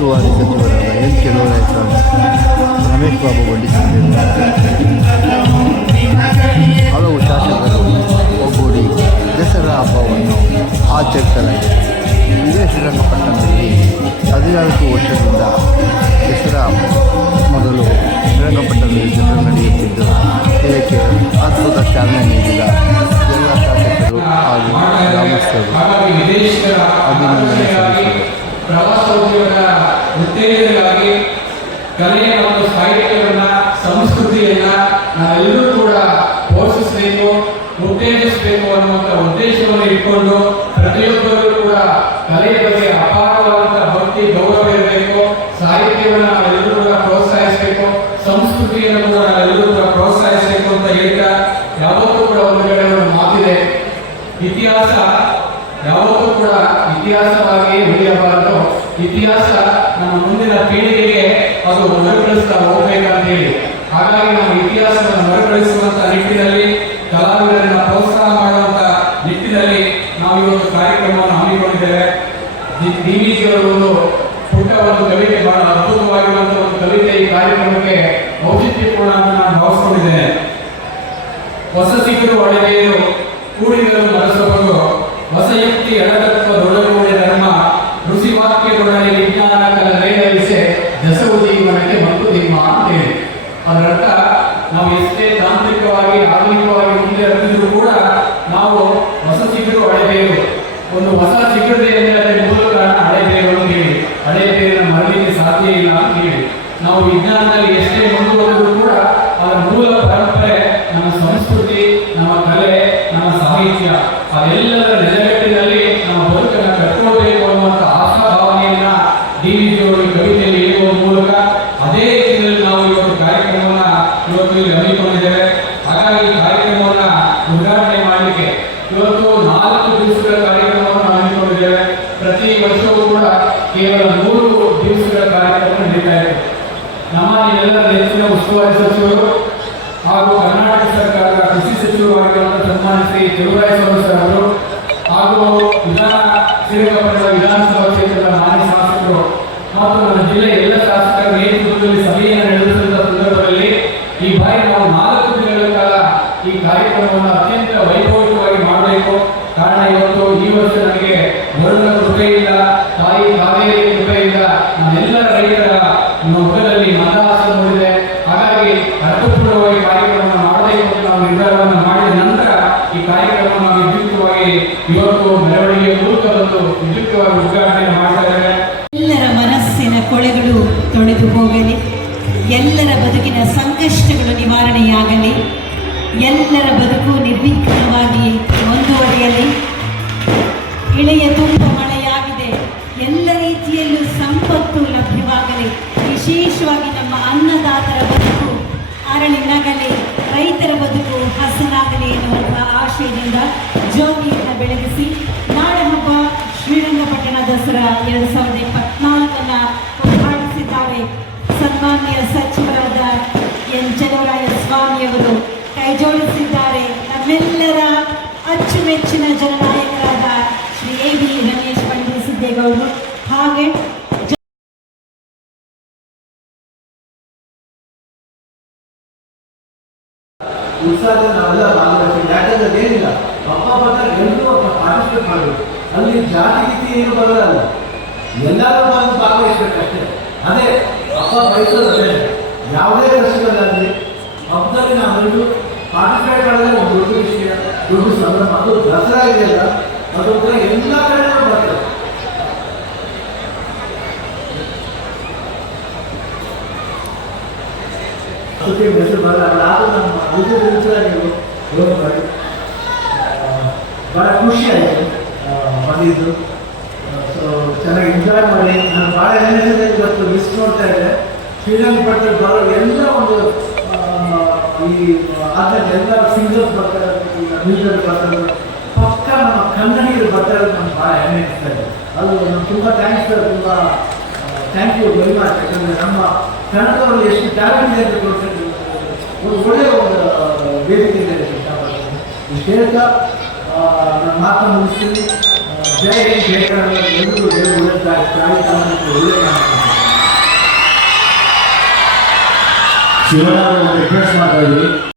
ಉಸ್ತುವಾರಿ ಸಚಿವರಾದ ಎನ್ ಚಲುವರಾಯಸ್ವಾಮಿ, ರಮೇಶ್ ಬಾಬು ಮಂಡಿಸಿದ್ದಾರೆ. ಹಲವು ಶಾಸಕರು ಒಗ್ಗೂಡಿ ದಸರಾ ಹಬ್ಬವನ್ನು ಆಚರಿಸಲಾಗಿದೆ. ಇದೇ ಶ್ರೀರಂಗಪಟ್ಟಣದಲ್ಲಿ 14 ವರ್ಷದಿಂದ ದಸರಾ ಮೊದಲು ಶ್ರೀರಂಗಪಟ್ಟಣದಲ್ಲಿ ದಸರಾ ನಡೆಯುತ್ತಿದ್ದು, ಇದಕ್ಕೆ ಅದ್ಭುತ ಚಾಲನೆ ನೀಡಿದ ಎಲ್ಲ ಶಾಸಕರು ಹಾಗೂ ಗ್ರಾಮಸ್ಥರು ಅಭಿನಂದನೆ ಸಲ್ಲಿಸಿದರು. ಪ್ರವಾಸೋದ್ಯಮದ ಉತ್ತೇಜನವಾಗಿ ಕಲೆ ಮತ್ತು ಸಾಹಿತ್ಯವನ್ನು, ಸಂಸ್ಕೃತಿಯನ್ನು ನಾವೆಲ್ಲರೂ ಕೂಡ ಪೋಷಿಸಬೇಕು, ಉತ್ತೇಜಿಸಬೇಕು ಅನ್ನುವಂಥ ಉದ್ದೇಶವನ್ನು ಇಟ್ಕೊಂಡು ಪ್ರತಿಯೊಬ್ಬರೂ ಕೂಡ ಕಲೆಯ ಬಗ್ಗೆ ಅಪಾರವಾದಂತಹ ಭಕ್ತಿ ಗೌರವ ಇರಬೇಕು. ಸಾಹಿತ್ಯವನ್ನು ನಾವೆಲ್ಲರೂ ಕೂಡ ಪ್ರೋತ್ಸಾಹಿಸಬೇಕು, ಸಂಸ್ಕೃತಿಯನ್ನು ಕೂಡ ನಾವೆಲ್ಲರೂ ಕೂಡ ಪ್ರೋತ್ಸಾಹಿಸಬೇಕು ಅಂತ ಹೇಳ್ತಾ, ಯಾವತ್ತೂ ಕೂಡ ಒಂದು ಕಡೆ ಒಂದು ಮಾತಿದೆ, ಇತಿಹಾಸ ಯಾವತ್ತೂ ಕೂಡ ಇತಿಹಾಸವಾಗಿ ಉಳಿಯಬಾರದು, ಇತಿಹಾಸ ನಮ್ಮ ಮುಂದಿನ ಪೀಳಿಗೆಗೆ ಅದು ಮರುಕಳಿಸ್ತಾ ಹೋಗ್ಬೇಕಂತ ಹೇಳಿ. ಹಾಗಾಗಿ ನಾವು ಇತಿಹಾಸವನ್ನು ಮರುಕಳಿಸುವಂತ ನಿಟ್ಟಿನಲ್ಲಿ, ಕಲಾವಿದರನ್ನ ಪ್ರೋತ್ಸಾಹ ಮಾಡುವಂತ ನಿಟ್ಟಿನಲ್ಲಿ ನಾವು ಇವತ್ತು ಕಾರ್ಯಕ್ರಮವನ್ನು ಹಮ್ಮಿಕೊಂಡಿದ್ದೇವೆ. ಡಿವಿಜಿಯವರು ಒಂದು ಪುಟ್ಟ ಒಂದು ಕವಿತೆ, ಬಹಳ ಅದ್ಭುತವಾಗಿರುವಂತಹ ಒಂದು ಕವಿತೆ ಈ ಕಾರ್ಯಕ್ರಮಕ್ಕೆ ಔಚಿತ್ಯಪೂರ್ಣ ಅಂತ ನಾನು ಭಾವಿಸಿಕೊಂಡಿದ್ದೇನೆ. ಹೊಸ ಸಿಗರು ಒಳಗೆಯರು ಕೂಡಿದರು ಮನಸ್ಸೊಬ್ಬರು, ಹೊಸ ಯುಕ್ತಿ ಎಡತತ್ವದೊಳಗೂಡೆ ಧರ್ಮ, ಋಷಿ ವಾಕ್ಯದೊಡನೆ ವಿಜ್ಞಾನ ಕಲರೈಸೆ ದಸವು ಜೀವನಕ್ಕೆ ಮತ್ತು ನಿಮ್ಮ ಅಂತ ಹೇಳಿ. ಅದರರ್ಥ ನಾವು ಎಷ್ಟೇ ತಾಂತ್ರಿಕವಾಗಿ ಆಧುನಿಕವಾಗಿ ಮುಂದೆ ಹತ್ತಿದ್ರು ಕೂಡ ನಾವು ಹೊಸ ಚಿಗುರು ಹಳೆಬೇರು, ಒಂದು ಹೊಸ ಚಿಗುರಿದೆ ಅಂದರೆ ಅದರ ಮೂಲ ಕಾರಣ ಹಳೆಬೇರು ಅಂತ ಹೇಳಿ. ಹಳೆ ಬೇರಿನ ಮರಳಿಗೆ ಸಾಧ್ಯ ಇಲ್ಲ ಅಂತ ಹೇಳಿ. ನಾವು ವಿಜ್ಞಾನದಲ್ಲಿ ಎಷ್ಟೇ ಮುಂದುವರೆದರೂ ಕೂಡ ಅದರ ಮೂಲ ಪರಂಪರೆ ನಮ್ಮ ಸಂಸ್ಕೃತಿ, ನಮ್ಮ ಕಲೆ, ನಮ್ಮ ಸಾಹಿತ್ಯ, ಅದೆಲ್ಲದರ ನೆಲೆಗಟ್ಟಿನಲ್ಲಿ ನಮ್ಮ ಬದುಕನ್ನು ಕಟ್ಕೊಳ್ಬೇಕು ಅನ್ನುವಂಥ ಆಶಾಭಾವನೆಯನ್ನ ಡಿವಿಜಿಯವರು ಕವಿತೆಯಲ್ಲಿ ಹೇಳುವ ಮೂಲಕ ಅದೇ ರೀತಿಯಲ್ಲಿ ನಾವು ಇವತ್ತು ಕಾರ್ಯಕ್ರಮವನ್ನು ಇಲ್ಲಿ ಹಮ್ಮಿಕೊಂಡಿದ್ದೇವೆ. ಹಾಗಾಗಿ ಕಾರ್ಯಕ್ರಮವನ್ನು ಉದ್ಘಾಟನೆ ಮಾಡಲಿಕ್ಕೆ ಇವತ್ತು 4 ದಿವಸಗಳ ಕಾರ್ಯಕ್ರಮವನ್ನು ಹಮ್ಮಿಕೊಂಡಿದ್ದೇವೆ. ಪ್ರತಿ ವರ್ಷವೂ ಕೂಡ ಕೇವಲ 3 ದಿವಸಗಳ ಕಾರ್ಯಕ್ರಮ ನಡೀತಾ ಇದೆ. ನಮ್ಮ ಎಲ್ಲರ ನೆಚ್ಚಿನ ಉಸ್ತುವಾರಿ ಸಚಿವರು ಹಾಗೂ ಕರ್ನಾಟಕ ಸರ್ಕಾರದ ಕೃಷಿ ಸಚಿವರಾಗಿರುವಂತಹ ಸನ್ಮಾನ್ಯ ಶ್ರೀ ಚಲುವರಾಯಸ್ವಾಮಿ ಸರ್ ಅವರು ಹಾಗೂ ಶ್ರೀರಂಗಪಟ್ಟಣ ವಿಧಾನಸಭಾ ಕ್ಷೇತ್ರದ ಮಾನ್ಯ ಶಾಸಕರು ಮತ್ತು ನಮ್ಮ ಜಿಲ್ಲೆಯ ಎಲ್ಲ ಶಾಸಕರ ನೇತೃತ್ವದಲ್ಲಿ ಸಭೆಯನ್ನು ನಡೆಸಿದ ಸಂದರ್ಭದಲ್ಲಿ ಈ ಬಾರಿ ನಾವು 4 ದಿನಗಳ ಕಾಲ ಈ ಕಾರ್ಯಕ್ರಮವನ್ನು ಅತ್ಯಂತ ವೈಭವಿಕವಾಗಿ ಮಾಡಬೇಕು. ಕಾರಣ ಇವತ್ತು ಈ ವರ್ಷ ನನಗೆ ವರುಣ ಕೃಪೆಯಿಂದ, ತಾಯಿ ಕಾವೇರಿ ಕೃಪೆಯಿಂದ ನಮ್ಮೆಲ್ಲರ ರೈತರ ಮೊಗ್ಗದಲ್ಲಿ ಮಂದಹಾಸ ಮೂಡಿದೆ. ಹಾಗಾಗಿ ಅರ್ಥಪೂರ್ಣವಾಗಿ ಕಾರ್ಯಕ್ರಮವನ್ನು ಮಾಡಬೇಕು ಅಂತ ನಾವು ನಿರ್ಧಾರವನ್ನು ಮಾಡಿದ ನಂತರ ಈ ಕಾರ್ಯಕ್ರಮ ನಾವು ವಿದ್ಯುಕ್ತವಾಗಿ ಇವತ್ತು ಮೆರವಣಿಗೆಯ ಮೂಲಕ ಬಂದು ವಿದ್ಯುಕ್ತವಾಗಿ ಉದ್ಘಾಟನೆ ಮಾಡ್ತಾ ಇದ್ದೇವೆ. ಎಲ್ಲರ ಮನಸ್ಸಿನ ಕೊಳೆಗಳು ತೊಳೆದು ಹೋಗಲಿ, ಎಲ್ಲರ ಬದುಕಿನ ಸಂಕಷ್ಟಗಳು ನಿವಾರಣೆಯಾಗಲಿ, ಎಲ್ಲರ ಬದುಕು ನಿರ್ವಿಘ್ನವಾಗಿ ಮುಂದುವರಿಯಲಿ. ಇಳೆಯ ತುಂಬ ಮಳೆಯಾಗಿದೆ, ಎಲ್ಲ ರೀತಿಯಲ್ಲೂ ಸಂಪತ್ತು ಲಭ್ಯವಾಗಲಿ. ವಿಶೇಷವಾಗಿ ನಮ್ಮ ಅನ್ನದಾತರ ಬದುಕು ಅರಳಿ ನಗಲಿ, ರೈತರ ಬದುಕು ಹಸನಾಗಲಿ ಎನ್ನುವಂತಹ ಆಶಯದಿಂದ ಜ್ಯೋತಿಯನ್ನು ಬೆಳಗಿಸಿ ನಾಡಹಬ್ಬ ಶ್ರೀರಂಗಪಟ್ಟಣ ದಸರಾ 2024 ಉದ್ಘಾಟಿಸಿದ್ದಾರೆ. ಸನ್ಮಾನ್ಯ ಸಚಿವರಾದ ಎನ್ ಚಲುವರಾಯಸ್ವಾಮಿಯವರು ಕೈಜೋಡಿಸಿದ್ದಾರೆ. ನಮ್ಮೆಲ್ಲರ ಅಚ್ಚುಮೆಚ್ಚಿನ ಜನನಾಯಕರಾದ ಶ್ರೀ ಎ.ಬಿ. ರಮೇಶ್ ಪಂಡಿತ್ ಸಿದ್ದೇಗೌಡರು ಹಾಗೆ ಉತ್ಸಾಹದಿಂದ ನಾವೆಲ್ಲ ಭಾಗವಹಿಸಿ. ಯಾಕಂದ್ರೆ ಏನಿಲ್ಲ, ಹಬ್ಬ ಬಂದಾಗ ಎಲ್ಲರೂ ಪಾರ್ಟಿಸಿಪೇಟ್ ಮಾಡಬೇಕು. ಅಲ್ಲಿ ಜಾತಿ ಗೀತಿ ಏನು ಬರೋದಲ್ಲ, ಎಲ್ಲರೂ ಬಂದು ಭಾಗವಹಿಸ್ಬೇಕಷ್ಟೇ. ಅದೇ ಹಬ್ಬ ಬಯಸೋದೇ ಯಾವುದೇ ವರ್ಷಗಳಲ್ಲಿ ಹಬ್ಬದಲ್ಲಿ ನಾವೆಲ್ಲರೂ ಪಾರ್ಟಿಸಿಪೇಟ್ ಮಾಡಿದ್ರೆ ಒಂದು ದೊಡ್ಡ ವಿಷಯ, ದೊಡ್ಡ ಸಂಭ್ರಮ. ಅದು ದಸರಾ ಇದೆಯಲ್ಲ, ಅದು ಎಲ್ಲ ಕಡೆಯೂ ಬರ್ತದೆ. ಅದಕ್ಕೆ ಮೆಸೇಜ್ ಬರಲ್ಲ, ಅದು ನಮ್ಮ ಐದು ದಿವಸ ನೀವು ಯೋಗ ಮಾಡಿ. ಭಾಳ ಖುಷಿ ಆಯಿತು ಬಂದಿದ್ದು. ಸೊ ಚೆನ್ನಾಗಿ ಎಂಜಾಯ್ ಮಾಡಿ. ನಾನು ಭಾಳ ಏನಿದೆ ಇವತ್ತು ಮಿಸ್ ನೋಡ್ತಾ ಇದ್ದೆ. ಶ್ರೀರಂಗಪಟ್ಟಣ ಬರೋ ಎಲ್ಲ ಒಂದು ಈ ಆದ್ಮೇಲೆ ಎಲ್ಲ ಸಿಂಗರ್ಸ್ ಬರ್ತಾರೆ, ಮ್ಯೂಸಿಕ್ ಬರ್ತಾರೆ, ಪಕ್ಕ ನಮ್ಮ ಕನ್ನಡಿಗರು ಬರ್ತಾರೆ. ನಮ್ಗೆ ಭಾಳ ಹೆಮ್ಮೆ ಇರ್ತಾ ಇದೆ. ಅದು ನಮ್ಗೆ ತುಂಬ ಥ್ಯಾಂಕ್ಸ್, ತುಂಬ ಥ್ಯಾಂಕ್ ಯು ವೆರಿ ಮಚ್. ಯಾಕಂದರೆ ನಮ್ಮ ಕನ್ನಡದಲ್ಲಿ ಎಷ್ಟು ಟ್ಯಾಲೆಂಟ್ ಇದೆ ಅಂತ ತೋರಿಸಿದ್ದು ಒಂದು ಒಳ್ಳೆಯ ಒಂದು ವೇದಿಕೆ ಇದೆ. ಇಷ್ಟು ಹೇಳ್ತಾ ನನ್ನ ಮಾತನ್ನು ಮುಗಿಸ್ತೀನಿ. ಜೈ ಹಿಂದ್ ಕ್ಷೇತ್ರ ಎಲ್ಲರೂ ದೇವರು ಒಳ್ಳೆ ಶಿವಣ್ಣ ರಿಕ್ವೆಸ್ಟ್ ಮಾಡ್ತಾ ಇದ್ವಿ.